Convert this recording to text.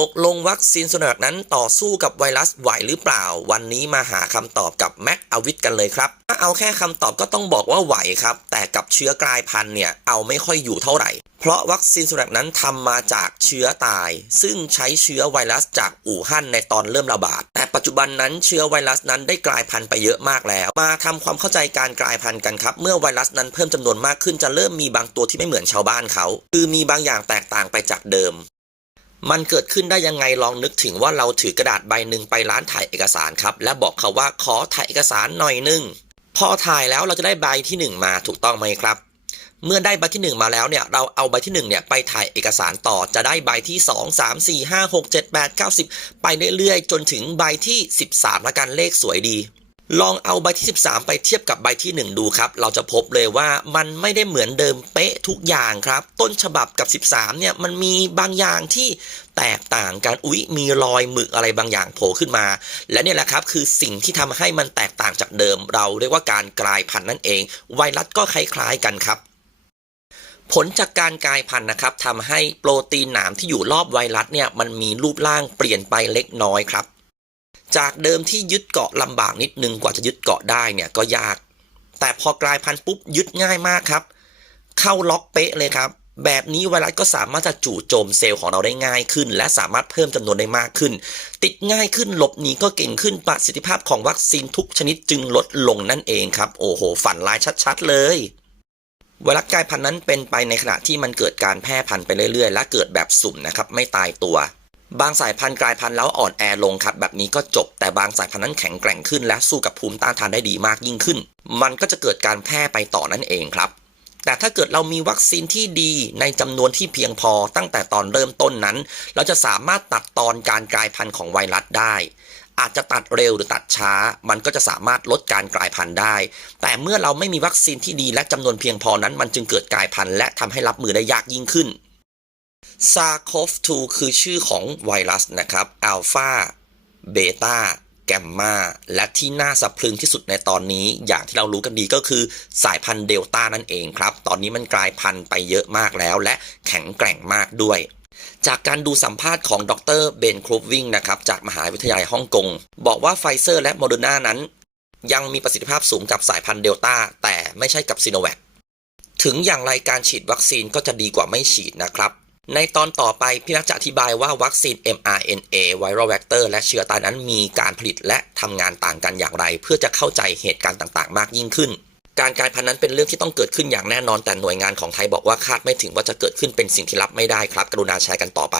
ตกลงวัคซีนโซโนแวคนั้นต่อสู้กับไวรัสไหวหรือเปล่า วันนี้มาหาคำตอบกับแม็กอวิทกันเลยครับถ้าเอาแค่คำตอบก็ต้องบอกว่าไหวครับ แต่กับเชื้อกลายพันธุ์เนี่ยเอาไม่ค่อยอยู่เท่าไหร่ เพราะวัคซีนโซโนแวคนั้นทำมาจากเชื้อตาย ซึ่งใช้เชื้อไวรัสจากอู่ฮั่นในตอนเริ่มระบาด แต่ปัจจุบันนั้นเชื้อไวรัสนั้นได้กลายพันธุ์ไปเยอะมากแล้ว มาทำความเข้าใจการกลายพันธุ์กันครับ เมื่อไวรัสนั้นเพิ่มจำนวนมากขึ้นจะเริ่มมีบางตัวที่ไม่เหมือนชาวบ้านเขา คือมีบางอย่างแตกต่างไปจากเดิม มันเกิดขึ้นได้ยังไงลองนึกถึงว่าเราถือกระดาษใบหนึ่งไปร้านถ่ายเอกสารครับ และบอกเขาว่าขอถ่ายเอกสารหน่อยหนึงพอถ่ายแล้วเราจะได้ใบที่หนึ่งมาถูกต้องไหมครับ เมื่อได้ใบที่หนึ่งมาแล้วเนี่ยเราเอาใบที่หนึ่งเนี่ยไปถ่ายเอกสารต่อจะได้ใบที่สองสามสี่ห้าหกเจ็ดแปดเก้าสิบไปเรื่อยๆ จนถึงใบที่สิบสามละกันเลขสวยดี ลองเอาใบที่ 13 ไปเทียบกับใบที่ 1 ดูครับ เราจะพบเลยว่ามันไม่ได้เหมือนเดิมเป๊ะทุกอย่างครับ ต้นฉบับกับ 13 เนี่ยมันมีบางอย่างที่แตกต่างกันอุ๊ยมีรอยหมึกอะไรบางอย่างโผล่ขึ้นมา และเนี่ยแหละครับคือสิ่งที่ทำให้มันแตกต่างจากเดิม เราเรียกว่าการกลายพันธุ์นั่นเอง ไวรัสก็คล้ายๆกันครับผลจากการกลายพันธุ์นะครับทำให้โปรตีนหนามที่อยู่รอบไวรัสเนี่ยมันมีรูปร่างเปลี่ยนไปเล็กน้อยครับ จากเดิมที่ยึดเกาะลำบากนิดนึงกว่าจะยึดเกาะได้เนี่ยก็ยาก แต่พอกลายพันธุ์ปุ๊บยึดง่ายมากครับ เข้าล็อกเป๊ะเลยครับ แบบนี้ไวรัสก็สามารถจะจู่โจมเซลล์ของเราได้ง่ายขึ้น และสามารถเพิ่มจำนวนได้มากขึ้น ติดง่ายขึ้นหลบหนีก็เก่งขึ้นประสิทธิภาพของวัคซีนทุกชนิดจึงลดลงนั่นเองครับ โอ้โห ฝันร้ายชัดๆเลยไวรัสกลายพันธุ์นั้นเป็นไปในขณะที่มันเกิดการแพร่พันธุ์ไปเรื่อยๆ และเกิดแบบสุ่มนะครับไม่ตายตัว บางสายพันธุ์กลายพันธุ์แล้วอ่อนแอลงครับ แบบนี้ก็จบแต่บางสายพันธุ์นั้นแข็งแกร่งขึ้น และสู้กับภูมิต้านทานได้ดีมากยิ่งขึ้น มันก็จะเกิดการแพร่ไปต่อนั่นเองครับ แต่ถ้าเกิดเรามีวัคซีนที่ดีในจำนวนที่เพียงพอตั้งแต่ตอนเริ่มต้นนั้น เราจะสามารถตัดตอนการกลายพันธุ์ของไวรัสได้ อาจจะตัดเร็วหรือตัดช้า มันก็จะสามารถลดการกลายพันธุ์ได้ แต่เมื่อเราไม่มีวัคซีนที่ดีและจำนวนเพียงพอนั้น มันจึงเกิดกลายพันธุ์และทำให้รับมือได้ยากยิ่งขึ้น SARS-CoV-2 คือชื่อของไวรัสนะครับอัลฟาเบต้าแกมมาและที่น่าสะพรึงที่สุดในตอนนี้ อย่างที่เรารู้กันดีก็คือสายพันธุ์เดลต้านั่นเองครับ ตอนนี้มันกลายพันธุ์ไปเยอะมากแล้ว และแข็งแกร่งมากด้วย จากการดูสัมภาษณ์ของดรเบนครูวิงนะครับจากมหาวิทยาลัยฮ่องกง บอกว่าไฟเซอร์และโมเดอร์นานั้น ยังมีประสิทธิภาพสูงกับสายพันธุ์เดลต้าแต่ไม่ใช่กับซีโนแวคถึงอย่างไรการฉีดวัคซีนก็จะดีกว่าไม่ฉีดนะครับ ในตอนต่อไปพี่นักจะอธิบายว่าวัคซีน mRNA Viral Vector และเชื้อตายนั้นมีการผลิตและทำงานต่างกันอย่างไร เพื่อจะเข้าใจเหตุการณ์ต่างๆ มากยิ่งขึ้น การกลายพันธุ์นั้นเป็นเรื่องที่ต้องเกิดขึ้นอย่างแน่นอนแต่หน่วยงานของไทยบอกว่าคาดไม่ถึงว่าจะเกิดขึ้นเป็นสิ่งที่รับไม่ได้ครับ กรุณาแชร์กันต่อไป